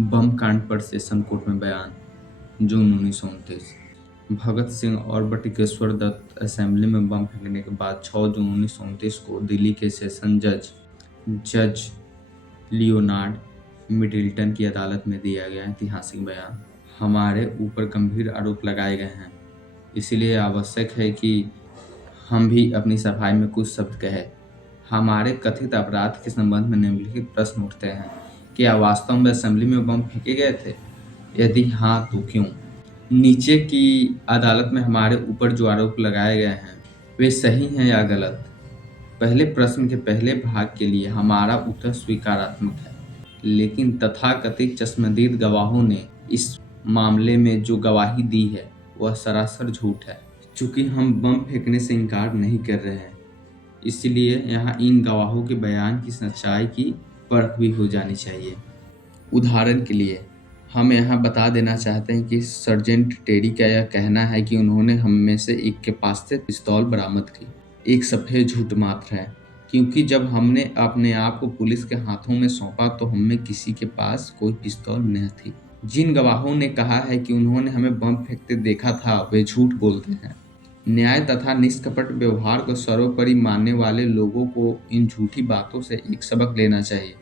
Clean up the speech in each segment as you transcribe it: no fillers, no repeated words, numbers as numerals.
बम कांड पर session court में बयान। जून 1929। भगत सिंह और बटुकेश्वर दत्त असेंबली में बम फेंकने के बाद 6 जून 1929 को दिल्ली के सेशन जज लियोनार्ड मिडिल्टन की अदालत में दिया गया ऐतिहासिक बयान। हमारे ऊपर गंभीर आरोप लगाए गए हैं, इसलिए आवश्यक है कि हम भी अपनी सफाई में कुछ शब्द कहें। हमारे कथित अपराध के संबंध में निम्नलिखित प्रश्न उठते हैं। क्या वास्तव में असेंबली में बम फेंके गए थे? यदि हाँ, तो क्यों? नीचे की अदालत में हमारे ऊपर जो आरोप लगाए गए हैं वे सही हैं या गलत? पहले प्रश्न के पहले भाग के लिए हमारा उत्तर स्वीकारात्मक है, लेकिन तथाकथित चश्मदीद गवाहों ने इस मामले में जो गवाही दी है वह सरासर झूठ है। चूंकि हम बम फेंकने से इनकार नहीं कर रहे हैं, इसलिए यहाँ इन गवाहों के बयान की सच्चाई की परख भी हो जानी चाहिए। उदाहरण के लिए हम यहाँ बता देना चाहते हैं कि सर्जेंट टेरी का यह कहना है कि उन्होंने हम में से एक के पास से पिस्तौल बरामद की, एक सफेद झूठ मात्र है, क्योंकि जब हमने अपने आप को पुलिस के हाथों में सौंपा तो हम में किसी के पास कोई पिस्तौल नहीं थी। जिन गवाहों ने कहा है कि उन्होंने हमें बम फेंकते देखा था वे झूठ बोलते हैं। न्याय तथा निष्कपट व्यवहार को सर्वोपरि मानने वाले लोगों को इन झूठी बातों से एक सबक लेना चाहिए।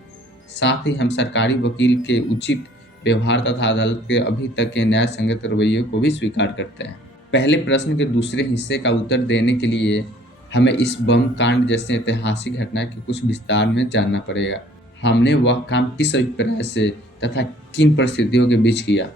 साथ ही हम सरकारी वकील के उचित व्यवहार तथा अदालत के अभी तक के न्याय संगत रवैये को भी स्वीकार करते हैं। पहले प्रश्न के दूसरे हिस्से का उत्तर देने के लिए हमें इस बम कांड जैसे ऐतिहासिक घटना के कुछ विस्तार में जानना पड़ेगा। हमने वह काम किस अभिप्राय से तथा किन परिस्थितियों के बीच किया,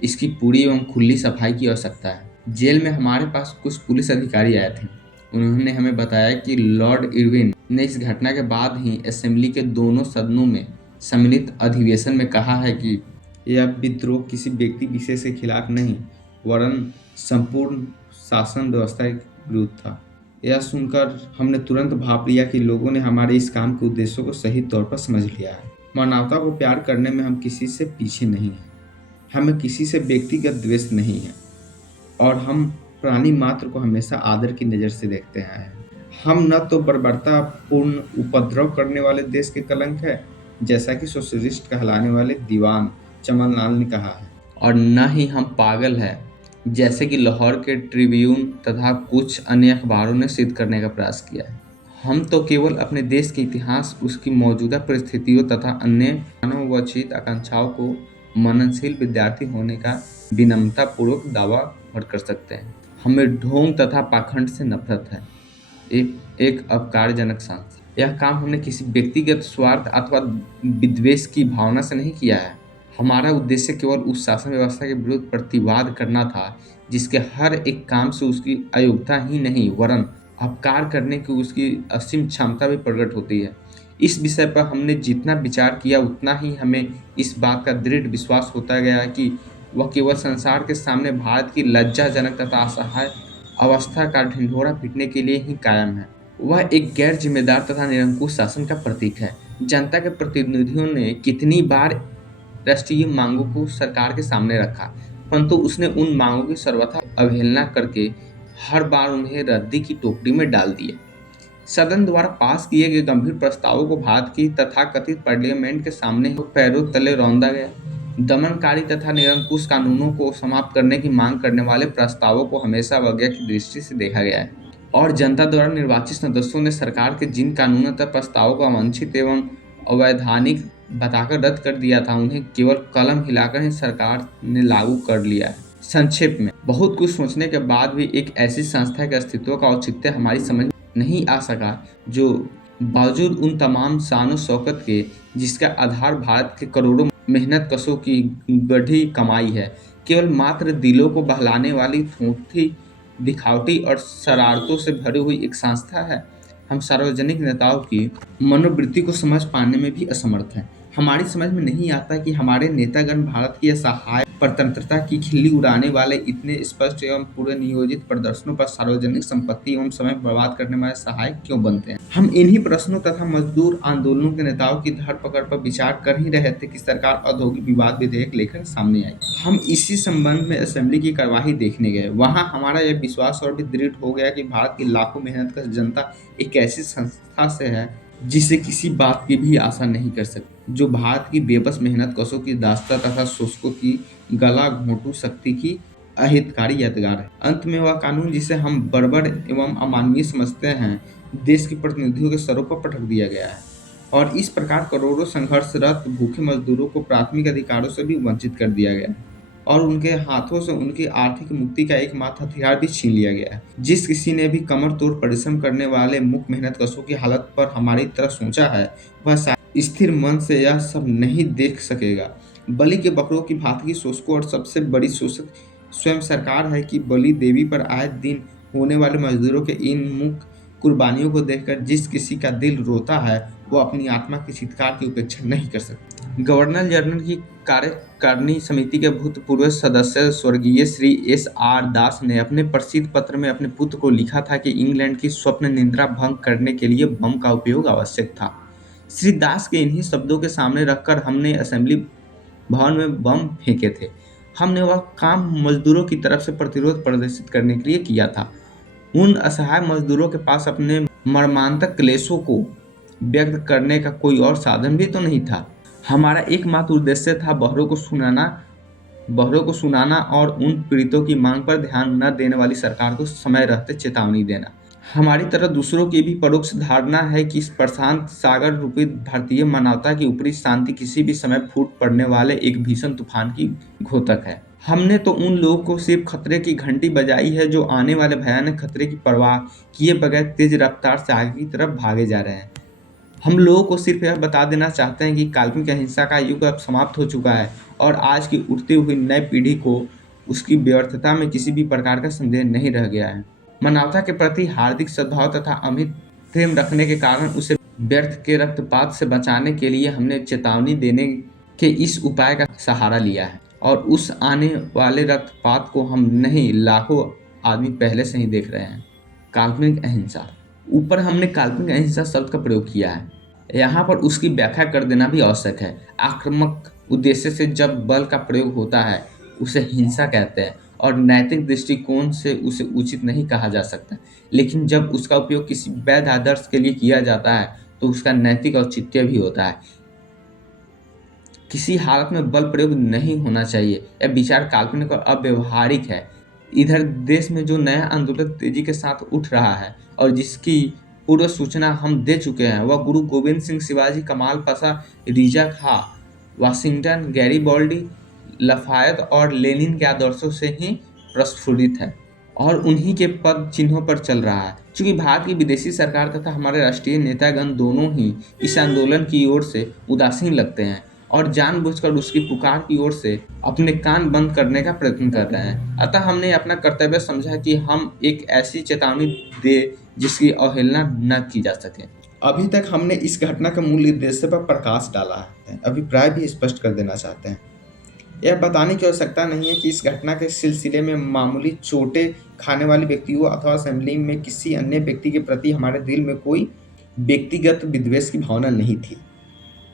इसकी पूरी एवं खुली सफाई की आवश्यकता है। जेल में हमारे पास कुछ पुलिस अधिकारी आए थे। उन्होंने हमें बताया कि लॉर्ड इरविन ने इस घटना के बाद ही असेंबली के दोनों सदनों में सम्मिलित अधिवेशन में कहा है कि यह विद्रोह किसी व्यक्ति विशेष के खिलाफ नहीं, वरन संपूर्ण शासन व्यवस्था के विरुद्ध था। यह सुनकर हमने तुरंत भाप लिया कि लोगों ने हमारे इस काम के उद्देश्यों को सही तौर पर समझ लिया है। मानवता को प्यार करने में हम किसी से पीछे नहीं हैं। हमें किसी से व्यक्तिगत द्वेष नहीं है और हम प्राणी मात्र को हमेशा आदर की नज़र से देखते हैं। हम न तो बर्बरतापूर्ण उपद्रव करने वाले देश के कलंक है, जैसा कि सोशलिस्ट कहलाने वाले दीवान चमनलाल ने कहा है, और न ही हम पागल हैं, जैसे कि लाहौर के ट्रिब्यून तथा कुछ अन्य अखबारों ने सिद्ध करने का प्रयास किया है। हम तो केवल अपने देश के इतिहास, उसकी मौजूदा परिस्थितियों तथा अन्य मानवोचित आकांक्षाओं को मननशील विद्यार्थी होने का विनम्रतापूर्वक दावा कर सकते हैं। हमें ढोंग तथा पाखंड से नफरत है, एक अपकारजनक सांस। यह काम हमने किसी व्यक्तिगत स्वार्थ अथवा विद्वेष की भावना से नहीं किया है। हमारा उद्देश्य केवल उस शासन व्यवस्था के विरुद्ध प्रतिवाद करना था जिसके हर एक काम से उसकी अयोग्यता ही नहीं वरन अपकार करने की उसकी असीम क्षमता भी प्रकट होती है। इस विषय पर हमने जितना विचार किया उतना ही हमें इस बात का दृढ़ विश्वास होता गया कि वह केवल संसार के सामने भारत की लज्जाजनक तथा असहाय अवस्था का ढिंढोरा पीटने के लिए ही कायम है। वह एक गैर जिम्मेदार तथा निरंकुश शासन का प्रतीक है। जनता के प्रतिनिधियों ने कितनी बार राष्ट्रीय मांगों को सरकार के सामने रखा, परंतु उसने उन मांगों की सर्वथा अवहेलना करके हर बार उन्हें रद्दी की टोकरी में डाल दिया। सदन द्वारा पास किए गए गंभीर प्रस्तावों को भारत की तथाकथित पार्लियामेंट के सामने पैरों तले रौंदा गया। दमनकारी तथा निरंकुश कानूनों को समाप्त करने की मांग करने वाले प्रस्तावों को हमेशा अवज्ञा की दृष्टि से देखा गया है और जनता द्वारा निर्वाचित सदस्यों ने सरकार के जिन कानूनों तथा प्रस्तावों को अवांछित एवं अवैधानिक बताकर रद्द कर दिया था उन्हें केवल कलम हिलाकर ही सरकार ने लागू कर लिया है। संक्षेप में, बहुत कुछ सोचने के बाद भी एक ऐसी संस्था के अस्तित्व का औचित्य हमारी समझ नहीं आ सका जो बावजूद उन तमाम शान शौकत के जिसका आधार भारत के करोड़ों मेहनत कशों की गढ़ी कमाई है, केवल मात्र दिलों को बहलाने वाली थोथी दिखावटी और शरारतों से भरी हुई एक संस्था है। हम सार्वजनिक नेताओं की मनोवृत्ति को समझ पाने में भी असमर्थ हैं। हमारी समझ में नहीं आता कि हमारे नेतागण भारत की असहाय स्वतंत्रता की खिल्ली उड़ाने वाले इतने स्पष्ट एवं पूरे नियोजित प्रदर्शनों पर सार्वजनिक संपत्ति एवं समय बर्बाद करने वाले सहायक क्यों बनते हैं। हम इन्हीं प्रश्नों तथा मजदूर आंदोलनों के नेताओं की धरपकड़ पर विचार कर ही रहे थे कि सरकार औद्योगिक विवाद विधेयक लेकर सामने आई। हम इसी संबंध में असेंबली की कार्यवाही देखने गए। वहाँ हमारा यह विश्वास और भी दृढ़ हो गया कि भारत की लाखों मेहनत का जनता एक ऐसी संस्था से है जिसे किसी बात की भी आशा नहीं कर सकते, जो भारत की बेबस मेहनत कशों की दास्ता तथा शोषकों की गला घोंटू शक्ति की अहितकारी यादगार है। अंत में वह कानून जिसे हम बर्बर एवं अमानवीय समझते हैं, देश के प्रतिनिधियों के सरों पर पटक दिया गया है और इस प्रकार करोड़ों संघर्षरत भूखे मजदूरों को प्राथमिक अधिकारों से भी वंचित कर दिया गया है और उनके हाथों से उनकी आर्थिक मुक्ति का एकमात्र हथियार भी छीन लिया गया है। जिस किसी ने भी कमर तोड़ परिश्रम करने वाले मुख्य मेहनतकशों की हालत पर हमारी तरह सोचा है, वह शायद स्थिर मन से यह सब नहीं देख सकेगा। बलि के बकरों की भांति शोषकों और सबसे बड़ी शोषक स्वयं सरकार है कि बलि देवी पर आए दिन होने वाले मजदूरों के इन मुख्य कुर्बानियों को देखकर जिस किसी का दिल रोता है, वो अपनी आत्मा की चित्कार की उपेक्षा नहीं कर सकता। गवर्नर जनरल की कार्यकारिणी समिति के भूतपूर्व सदस्य स्वर्गीय श्री S.R. दास ने अपने प्रसिद्ध पत्र में अपने पुत्र को लिखा था कि इंग्लैंड की स्वप्न निद्रा भंग करने के लिए बम का उपयोग आवश्यक था। श्री दास के इन्हीं शब्दों के सामने रखकर हमने असेंबली भवन में बम फेंके थे। हमने वह काम मजदूरों की तरफ से प्रतिरोध प्रदर्शित करने के लिए किया था। उन असहाय मजदूरों के पास अपने मर्मांतक क्लेशों को व्यक्त करने का कोई और साधन भी तो नहीं था। हमारा एकमात्र उद्देश्य था बहरों को सुनाना और उन पीड़ितों की मांग पर ध्यान न देने वाली सरकार को समय रहते चेतावनी देना। हमारी तरह दूसरों की भी परोक्ष धारणा है कि इस प्रशांत सागर रूपी भारतीय मानवता की ऊपरी शांति किसी भी समय फूट पड़ने वाले एक भीषण तूफान की घोतक है। हमने तो उन लोगों को सिर्फ खतरे की घंटी बजाई है जो आने वाले भयानक खतरे की परवाह किए बगैर तेज रफ्तार से आगे की तरफ भागे जा रहे हैं। हम लोगों को सिर्फ यह बता देना चाहते हैं कि काल्पनिक अहिंसा का युग अब समाप्त हो चुका है और आज की उठती हुई नई पीढ़ी को उसकी व्यर्थता में किसी भी प्रकार का संदेह नहीं रह गया है। मानवता के प्रति हार्दिक सद्भाव तथा अमिट प्रेम रखने के कारण उसे व्यर्थ के रक्तपात से बचाने के लिए हमने चेतावनी देने के इस उपाय का सहारा लिया है और उस आने वाले रक्तपात को हम नहीं लाखों आदमी पहले से ही देख रहे हैं। काल्पनिक अहिंसा। ऊपर हमने काल्पनिक अहिंसा शब्द का प्रयोग किया है, यहाँ पर उसकी व्याख्या कर देना भी आवश्यक है। आक्रामक उद्देश्य से जब बल का प्रयोग होता है उसे हिंसा कहते हैं और नैतिक दृष्टिकोण से उसे उचित नहीं कहा जा सकता, लेकिन जब उसका उपयोग किसी वैध आदर्श के लिए किया जाता है तो उसका नैतिक औचित्य भी होता है। किसी हालत में बल प्रयोग नहीं होना चाहिए। यह विचार काल्पनिक और अव्यवहारिक है। इधर देश में जो नया आंदोलन तेजी के साथ उठ रहा है और जिसकी पूर्व सूचना हम दे चुके हैं, वह गुरु गोविंद सिंह, शिवाजी, कमाल पाशा, रिजा खां, वाशिंगटन, गैरीबॉल्डी, लफायत और लेनिन के आदर्शों से ही प्रस्फुटित है और उन्हीं के पद चिन्हों पर चल रहा है। चूंकि भारत की विदेशी सरकार तथा हमारे राष्ट्रीय नेतागण दोनों ही इस आंदोलन की ओर से उदासीन लगते हैं और जानबूझकर उसकी पुकार की ओर से अपने कान बंद करने का प्रयत्न कर रहे हैं। अतः हमने अपना कर्तव्य समझा कि हम एक ऐसी चेतावनी दे जिसकी अवहेलना न की जा सके। अभी तक हमने इस घटना के मूल उद्देश्य पर प्रकाश डाला है, अभिप्राय भी स्पष्ट कर देना चाहते हैं। यह बताने की आवश्यकता नहीं है कि इस घटना के सिलसिले में मामूली चोटें खाने वाले व्यक्तियों अथवा असेंबली में किसी अन्य व्यक्ति के प्रति हमारे दिल में कोई व्यक्तिगत विद्वेष की भावना नहीं थी।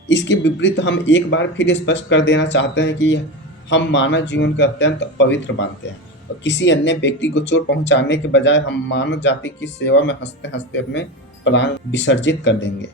इसके विपरीत हम एक बार फिर स्पष्ट कर देना चाहते हैं कि हम मानव जीवन को अत्यंत पवित्र मानते हैं और किसी अन्य व्यक्ति को चोट पहुंचाने के बजाय हम मानव जाति की सेवा में हंसते हंसते अपने प्राण विसर्जित कर देंगे।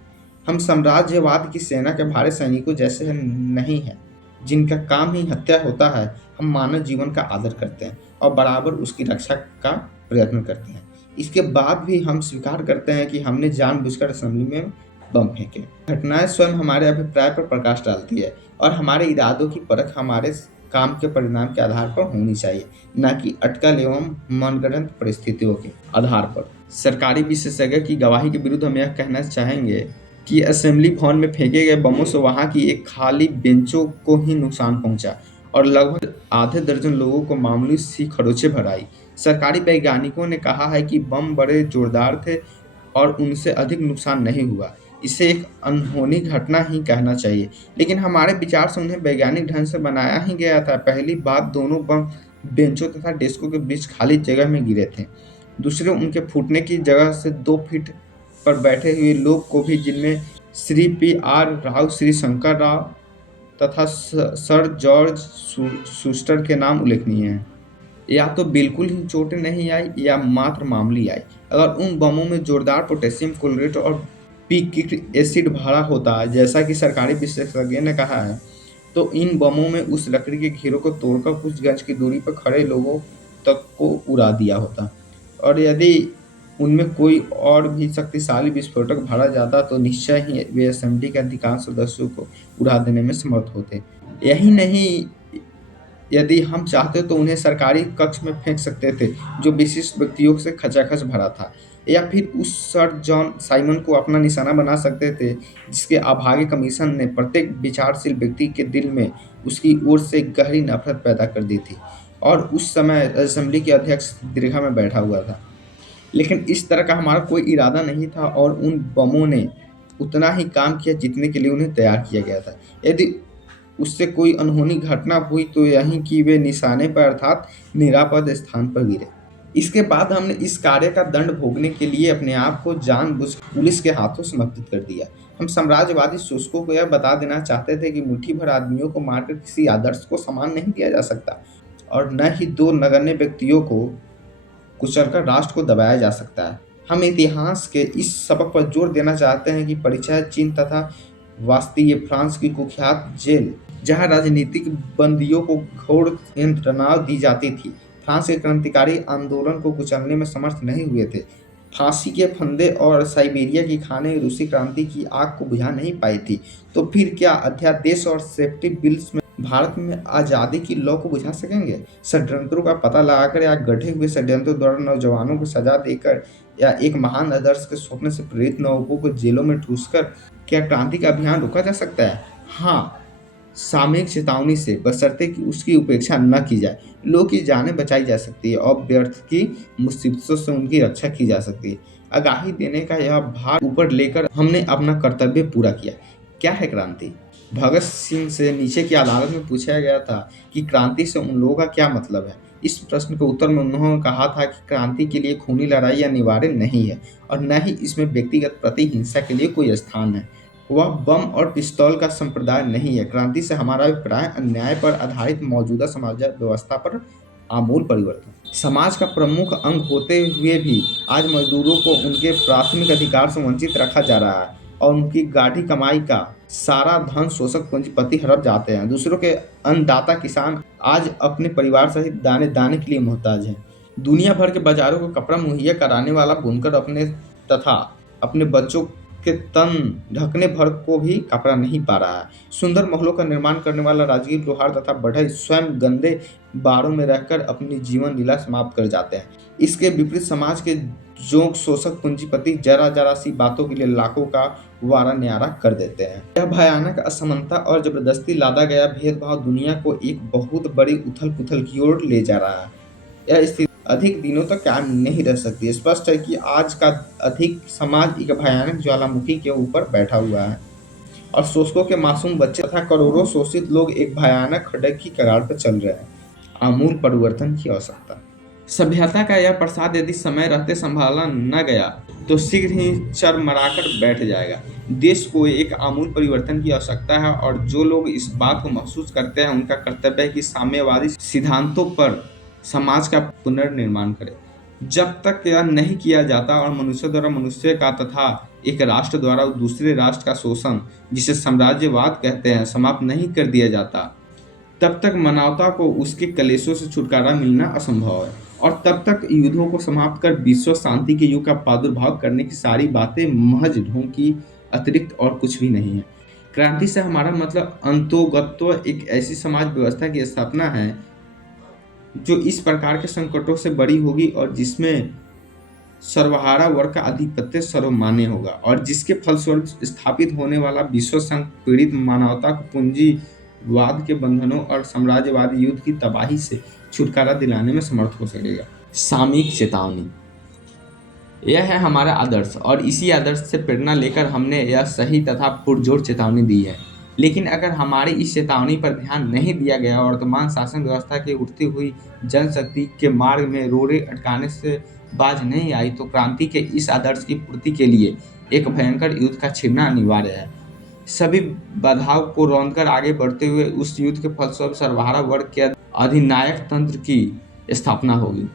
हम साम्राज्यवाद की सेना के भारे सैनिकों जैसे नहीं हैं जिनका काम ही हत्या होता है। हम मानव जीवन का आदर करते हैं और बराबर उसकी रक्षा का प्रयत्न करते हैं। इसके बाद भी हम स्वीकार करते हैं कि हमने जानबूझकर असेंबली में बम फेंके। घटनाएं स्वयं हमारे अभिप्राय पर प्रकाश डालती है और हमारे इरादों की परख हमारे काम के परिणाम के आधार पर होनी चाहिए, न कि अटकल एवं मनगढ़ंत परिस्थितियों के आधार पर। सरकारी विशेषज्ञ की गवाही के विरुद्ध हम यह कहना चाहेंगे कि असेंबली भवन में फेंके गए बमों से वहां की एक खाली बेंचों को ही नुकसान पहुंचा और लगभग आधे दर्जन लोगों को मामूली सी खरोंचें भर आई। सरकारी वैज्ञानिकों ने कहा है कि बम बड़े जोरदार थे और उनसे अधिक नुकसान नहीं हुआ। इसे एक अनहोनी घटना ही कहना चाहिए, लेकिन हमारे विचार से उन्हें वैज्ञानिक ढंग से बनाया ही गया था। पहली बात, दोनों बम बेंचों तथा डेस्कों के बीच खाली जगह में गिरे थे। दूसरे, उनके फूटने की जगह से 2 फीट पर बैठे हुए लोग को भी, जिनमें श्री P.R. राव, श्री शंकर राव तथा सर जॉर्ज शूस्टर के नाम उल्लेखनीय हैं। या तो बिल्कुल ही चोटें नहीं आई या मात्र मामूली आई। अगर उन बमों में जोरदार पोटेशियम क्लोराइड और पिक्रिक एसिड भरा होता, जैसा कि सरकारी विशेषज्ञ ने कहा है, तो इन बमों में उस लकड़ी के घेरों को तोड़कर कुछ गज की दूरी पर खड़े लोगों तक को उड़ा दिया होता। और यदि उनमें कोई और भी शक्तिशाली विस्फोटक भरा जाता तो निश्चय ही वे असेंबली के अधिकांश सदस्यों को उड़ा देने में समर्थ होते। यही नहीं, यदि हम चाहते तो उन्हें सरकारी कक्ष में फेंक सकते थे जो विशिष्ट व्यक्तियों से खचाखच भरा था, या फिर उस सर जॉन साइमन को अपना निशाना बना सकते थे जिसके अभागे कमीशन ने प्रत्येक विचारशील व्यक्ति के दिल में उसकी ओर से गहरी नफरत पैदा कर दी थी और उस समय असेंबली के अध्यक्ष दीर्घा में बैठा हुआ था। लेकिन इस तरह का हमारा कोई इरादा नहीं था और उन बमों ने उतना ही काम किया जितने के लिए उन्हें तैयार किया गया था। यदि उससे कोई अनहोनी घटना हुई तो यही कि वे निशाने पर अर्थात निरापद स्थान पर गिरे। इसके बाद हमने इस कार्य का दंड भोगने के लिए अपने आप को जानबूझ पुलिस के हाथों समर्पित कर दिया। हम साम्राज्यवादी शोषकों को यह बता देना चाहते थे कि मुट्ठी भर आदमियों को मारकर किसी आदर्श को सम्मान नहीं दिया जा सकता और न ही दो नगण्य व्यक्तियों को कुचलकर राष्ट्र को दबाया जा सकता है। हम इतिहास के इस सबक पर जोर देना चाहते हैं कि परिचय चीन तथा वास्तव फ्रांस की कुख्यात जेल, जहां राजनीतिक बंदियों को घोर तनाव दी जाती थी, फ्रांस के क्रांतिकारी आंदोलन को कुचलने में समर्थ नहीं हुए थे। फांसी के फंदे और साइबेरिया की खानें रूसी क्रांति की आग को बुझा नहीं पाई थी, तो फिर क्या अध्यादेश और सेफ्टी बिल्स में भारत में आज़ादी की लौ को बुझा सकेंगे? षड्यंत्रों का पता लगाकर या गढ़े हुए षड्यंत्रों द्वारा नौजवानों को सजा देकर या एक महान आदर्श के स्वप्न से प्रेरित नौकों को जेलों में ठूसकर क्या क्रांति का अभियान रोका जा सकता है? हाँ, सामयिक चेतावनी से, बशर्ते कि उसकी उपेक्षा न की जाए। लोग की जानें बचाई जा सकती है और व्यर्थ की मुसीबतों से उनकी रक्षा की जा सकती है। आगाही देने का यह भार ऊपर लेकर हमने अपना कर्तव्य पूरा किया। क्या है क्रांति? भगत सिंह से नीचे की अदालत में पूछा गया था कि क्रांति से उन लोगों का क्या मतलब है। इस प्रश्न के उत्तर में उन्होंने कहा था कि क्रांति के लिए खूनी लड़ाई अनिवार्य नहीं है और न ही इसमें व्यक्तिगत प्रतिहिंसा के लिए कोई स्थान है। वह बम और पिस्तौल का संप्रदाय नहीं है। क्रांति से हमारा अभिप्राय अन्याय पर आधारित मौजूदा समाज व्यवस्था पर आमूल परिवर्तन। समाज का प्रमुख अंग होते हुए भी आज मजदूरों को उनके प्राथमिक अधिकार से वंचित रखा जा रहा है और उनकी गाढ़ी कमाई का सारा धन शोषक पूंजीपति हड़प जाते हैं। दूसरों के अन्नदाता किसान आज अपने परिवार सहित दाने दाने के लिए मोहताज हैं। दुनिया भर के बाजारों को कपड़ा मुहैया कराने वाला बुनकर अपने तथा अपने बच्चों के तन ढकने भर को भी कपड़ा नहीं पा रहा है। सुंदर महलों का निर्माण करने वाला राजगीर लोहार तथा बढ़ई स्वयं गंदे बाड़ों में रहकर अपनी जीवन लीला समाप्त कर जाते हैं। इसके विपरीत समाज के जोग शोषक पूंजीपति जरा जरा सी बातों के लिए लाखों का वारा न्यारा कर देते हैं। यह भयानक असमानता और जबरदस्ती लादा गया भेदभाव दुनिया को एक बहुत बड़ी उथल पुथल की ओर ले जा रहा है। यह स्थिति अधिक दिनों तक कायम नहीं रह सकती। स्पष्ट है कि आज का अधिक समाज एक भयानक ज्वालामुखी के ऊपर बैठा हुआ है और शोषकों के मासूम बच्चे तथा करोड़ों शोषित लोग एक भयानक खड्डे की कगार पर चल रहे हैं। आमूल परिवर्तन की आवश्यकता। सभ्यता का यह प्रसाद यदि समय रहते संभाला न गया तो शीघ्र ही चरमराकर बैठ जाएगा। देश को एक आमूल परिवर्तन की आवश्यकता है और जो लोग इस बात को महसूस करते हैं उनका कर्तव्य है कि साम्यवादी सिद्धांतों पर समाज का पुनर्निर्माण करें। जब तक यह नहीं किया जाता और मनुष्य द्वारा मनुष्य का तथा एक राष्ट्र द्वारा दूसरे राष्ट्र का शोषण, जिसे साम्राज्यवाद कहते हैं, समाप्त नहीं कर दिया जाता, तब तक मानवता को उसके कलेशों से छुटकारा मिलना असंभव है और तब तक युद्धों को समाप्त कर विश्व शांति के युग का प्रादुर्भाव करने की सारी बातें महज ढोंग की अतिरिक्त और कुछ भी नहीं है। क्रांति से हमारा मतलब अंतोगत्व एक ऐसी समाज व्यवस्था की स्थापना है जो इस प्रकार के संकटों से बड़ी होगी और जिसमें सर्वहारा वर्ग का आधिपत्य सर्वमान्य होगा और जिसके फलस्वरूप स्थापित होने वाला विश्व संघ पीड़ित मानवता को पूंजीवाद के बंधनों और साम्राज्यवादी युद्ध की तबाही से छुटकारा दिलाने में समर्थ हो सकेगा। सामयिक चेतावनी। यह है हमारा आदर्श और इसी आदर्श से प्रेरणा लेकर हमने यह सही तथा पुरजोर चेतावनी दी है। लेकिन अगर हमारी इस चेतावनी पर ध्यान नहीं दिया गया और वर्तमान शासन व्यवस्था की उठती हुई जनशक्ति के मार्ग में रोड़े अटकाने से बाज नहीं आई तो क्रांति के इस आदर्श की पूर्ति के लिए एक भयंकर युद्ध का छिड़ना अनिवार्य है। सभी बाधाओं को रौंदकर आगे बढ़ते हुए उस युद्ध के फलस्वरूप सर्वहारा वर्ग के अधिनायक तंत्र की स्थापना होगी।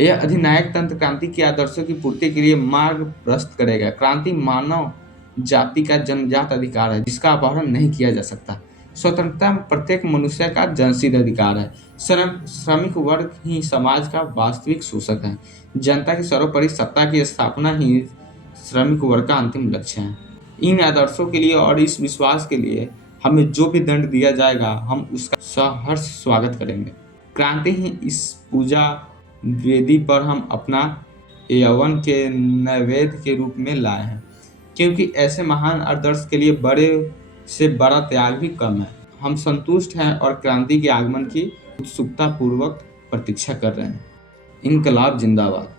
यह अधिनायक तंत्र क्रांति के आदर्शों की पूर्ति के लिए मार्ग प्रशस्त करेगा। क्रांति मानव जाति का जन्मजात अधिकार है जिसका अपहरण नहीं किया जा सकता। स्वतंत्रता प्रत्येक मनुष्य का जन्मसिद्ध अधिकार है। श्रमिक वर्ग ही समाज का वास्तविक शोषक है। जनता की सर्वोपरि सत्ता की स्थापना ही श्रमिक वर्ग का अंतिम लक्ष्य है। इन आदर्शों के लिए और इस विश्वास के लिए हमें जो भी दंड दिया जाएगा हम उसका सहर्ष स्वागत करेंगे। क्रांति ही इस पूजा वेदी पर हम अपना यौवन के नैवेद्य के रूप में लाए हैं, क्योंकि ऐसे महान आदर्श के लिए बड़े से बड़ा त्याग भी कम है। हम संतुष्ट हैं और क्रांति के आगमन की उत्सुकता पूर्वक प्रतीक्षा कर रहे हैं। इनकलाब जिंदाबाद।